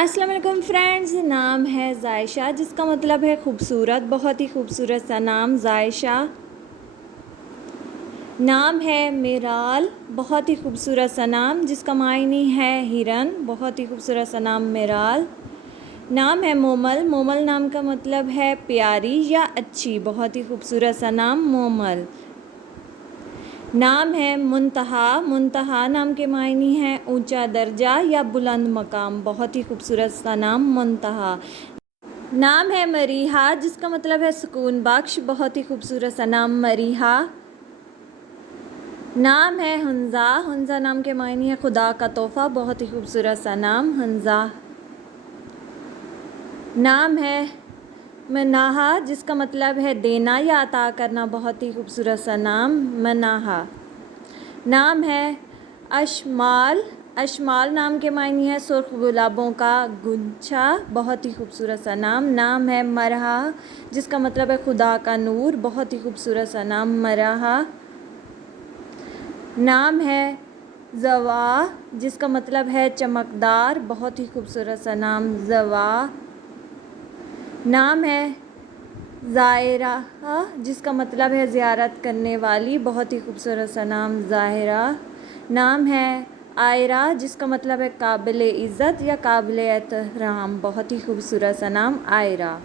السلام علیکم فرینڈز، نام ہے ذائشہ جس کا مطلب ہے خوبصورت، بہت ہی خوبصورت سا نام ذائشہ۔ نام ہے میرال، بہت ہی خوبصورت سا نام جس کا معنی ہے ہرن، بہت ہی خوبصورت سا نام میرال۔ نام ہے مومل، مومل نام کا مطلب ہے پیاری یا اچھی، بہت ہی خوبصورت سا نام مومل۔ نام ہے منتہا، منتہا نام کے معنی ہے اونچا درجہ یا بلند مقام، بہت ہی خوبصورت سا نام منتہا۔ نام ہے مریحہ جس کا مطلب ہے سکون بخش، بہت ہی خوبصورت سا نام مریحہ۔ نام ہے حنظہ، حنظہ نام کے معنی ہے خدا کا تحفہ، بہت ہی خوبصورت سا نام حنظہ۔ نام ہے مناہا جس کا مطلب ہے دینا یا عطا کرنا، بہت ہی خوبصورت سا نام مناہا۔ نام ہے اشمال، اشمال نام کے معنی ہے سرخ گلابوں کا گچھا، بہت ہی خوبصورت سا نام۔ نام ہے مرحا جس کا مطلب ہے خدا کا نور، بہت ہی خوبصورت سا نام مرحا۔ نام ہے زوا جس کا مطلب ہے چمکدار، بہت ہی خوبصورت سا نام زوا۔ نام ہے زائرہ جس کا مطلب ہے زیارت کرنے والی، بہت ہی خوبصورت سا نام زائرہ۔ نام ہے عائرہ جس کا مطلب ہے قابل عزت یا قابل احترام، بہت ہی خوبصورت سا نام عائرہ۔